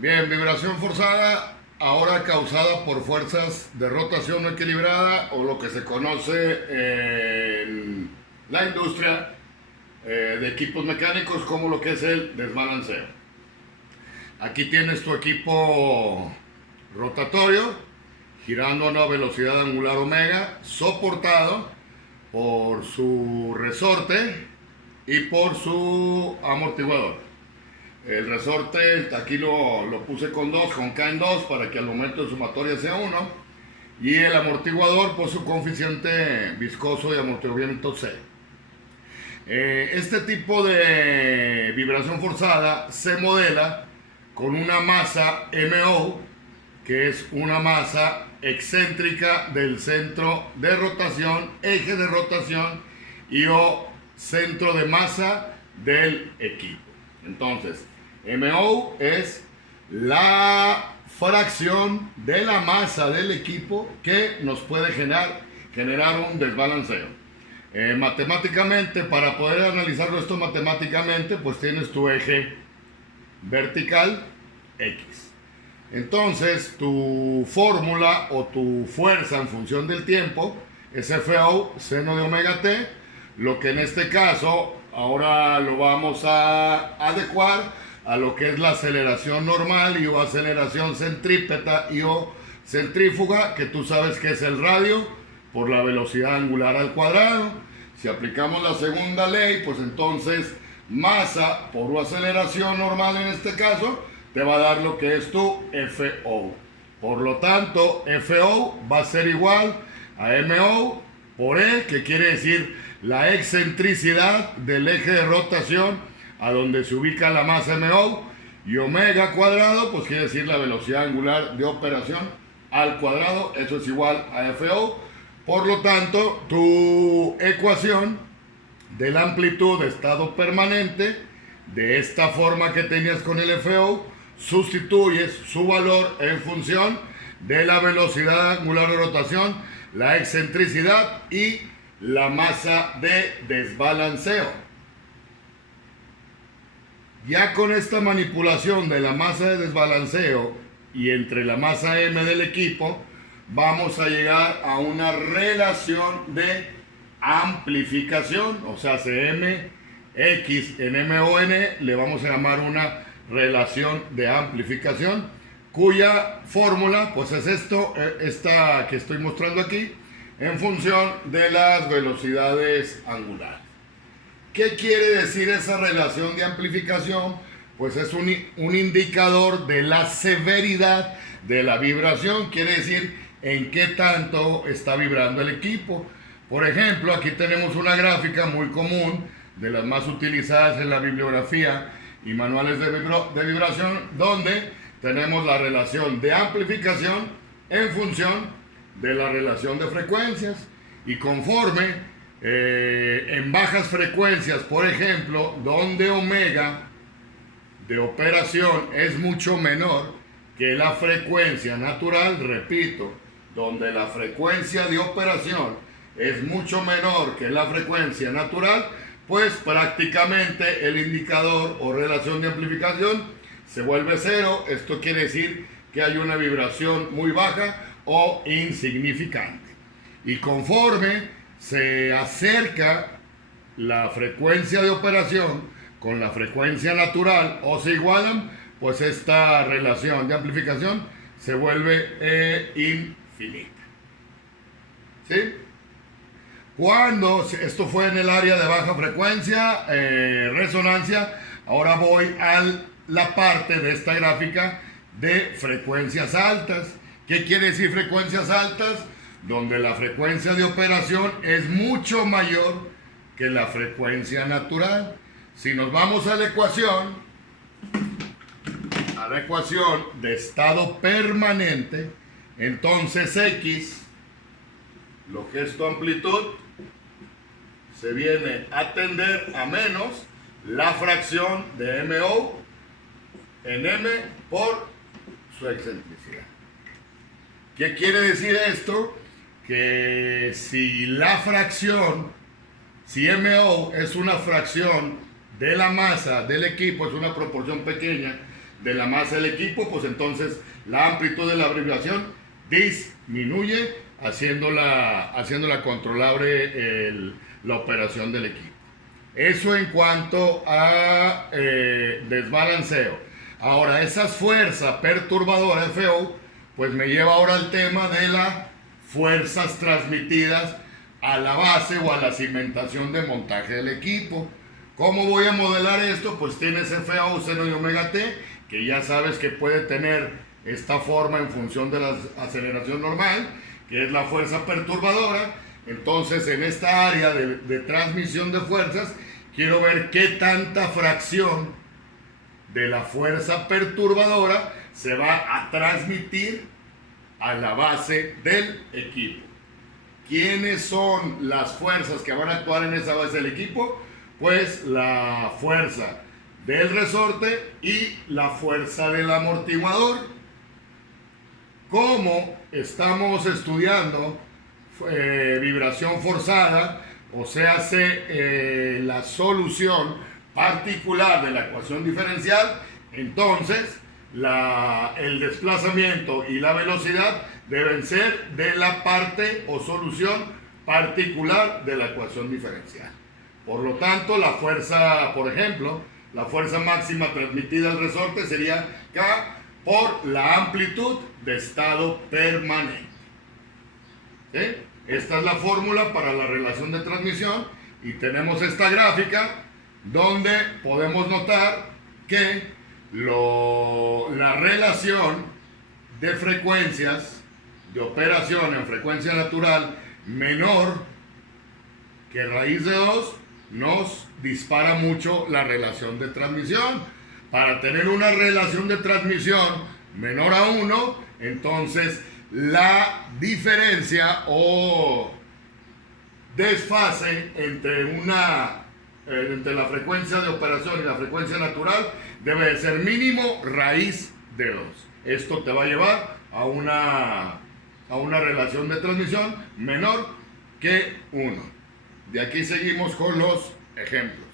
Bien, vibración forzada, ahora causada por fuerzas de rotación no equilibrada o lo que se conoce en la industria de equipos mecánicos como lo que es el desbalanceo. Aquí tienes tu equipo rotatorio girando a una velocidad angular omega, soportado por su resorte y por su amortiguador. El resorte aquí lo puse con K en 2 para que al momento de sumatoria sea 1. Y el amortiguador por su coeficiente viscoso de amortiguamiento C. Este tipo de vibración forzada se modela con una masa MO, que es una masa excéntrica del centro de rotación, eje de rotación y o centro de masa del equipo. Entonces, MO es la fracción de la masa del equipo que nos puede generar un desbalanceo. Matemáticamente, para poder analizarlo esto matemáticamente, pues tienes tu eje vertical X. Entonces, tu fórmula o tu fuerza en función del tiempo es FO seno de omega t, lo que en este caso ahora lo vamos a adecuar a lo que es la aceleración normal y o aceleración centrípeta y o centrífuga, que tú sabes que es el radio por la velocidad angular al cuadrado. Si aplicamos la segunda ley, pues entonces masa por aceleración normal en este caso te va a dar lo que es tu FO. Por lo tanto, FO va a ser igual a MO por E, que quiere decir la excentricidad del eje de rotación a donde se ubica la masa MO, y omega cuadrado, pues quiere decir la velocidad angular de operación al cuadrado. Eso es igual a FO. Por lo tanto, tu ecuación de la amplitud de estado permanente, de esta forma que tenías con el FO, sustituyes su valor en función de la velocidad angular de rotación, la excentricidad y la masa de desbalanceo. Ya con esta manipulación de la masa de desbalanceo y entre la masa M del equipo, vamos a llegar a una relación de amplificación, o sea, CMX en MON le vamos a llamar una relación de amplificación, cuya fórmula pues es esta que estoy mostrando aquí, en función de las velocidades angulares. ¿Qué quiere decir esa relación de amplificación? Pues es un indicador de la severidad de la vibración, quiere decir en qué tanto está vibrando el equipo. Por ejemplo, aquí tenemos una gráfica muy común, de las más utilizadas en la bibliografía y manuales de vibración, donde tenemos la relación de amplificación en función de la relación de frecuencias, y conforme en bajas frecuencias, por ejemplo, donde omega de operación es mucho menor que la frecuencia natural, repito, donde la frecuencia de operación es mucho menor que la frecuencia natural, pues prácticamente el indicador o relación de amplificación se vuelve cero. Esto quiere decir que hay una vibración muy baja o insignificante. Y conforme se acerca la frecuencia de operación con la frecuencia natural o se igualan, pues esta relación de amplificación se vuelve infinita. ¿Sí? Cuando esto fue en el área de baja frecuencia, resonancia, ahora voy a la parte de esta gráfica de frecuencias altas. ¿Qué quiere decir frecuencias altas? Donde la frecuencia de operación es mucho mayor que la frecuencia natural. Si nos vamos a la ecuación de estado permanente, entonces X, lo que es tu amplitud, se viene a tender a menos la fracción de MO en M por su excentricidad. ¿Qué quiere decir esto? Que si la fracción, si MO es una fracción de la masa del equipo, es una proporción pequeña de la masa del equipo, pues entonces la amplitud de la vibración disminuye, haciéndola controlable la operación del equipo. Eso en cuanto a desbalanceo. Ahora, esas fuerzas perturbadoras, FO, pues me lleva ahora al tema de las fuerzas transmitidas a la base o a la cimentación de montaje del equipo. ¿Cómo voy a modelar esto? Pues tienes FO, seno y omega T, que ya sabes que puede tener esta forma en función de la aceleración normal, que es la fuerza perturbadora. Entonces, en esta área de transmisión de fuerzas, quiero ver qué tanta fracción de la fuerza perturbadora se va a transmitir a la base del equipo. ¿Quiénes son las fuerzas que van a actuar en esa base del equipo? Pues la fuerza del resorte y la fuerza del amortiguador. Como estamos estudiando vibración forzada, o sea, la solución particular de la ecuación diferencial, entonces el desplazamiento y la velocidad deben ser de la parte o solución particular de la ecuación diferencial. Por lo tanto, la fuerza, por ejemplo, la fuerza máxima transmitida al resorte sería K por la amplitud de estado permanente. ¿Sí? Esta es la fórmula para la relación de transmisión y tenemos esta gráfica donde podemos notar que la relación de frecuencias de operación en frecuencia natural menor que raíz de 2 nos dispara mucho la relación de transmisión. Para tener una relación de transmisión menor a 1, entonces la diferencia o desfase entre la frecuencia de operación y la frecuencia natural debe de ser mínimo raíz de 2. Esto te va a llevar a una relación de transmisión menor que 1. De aquí seguimos con los ejemplos.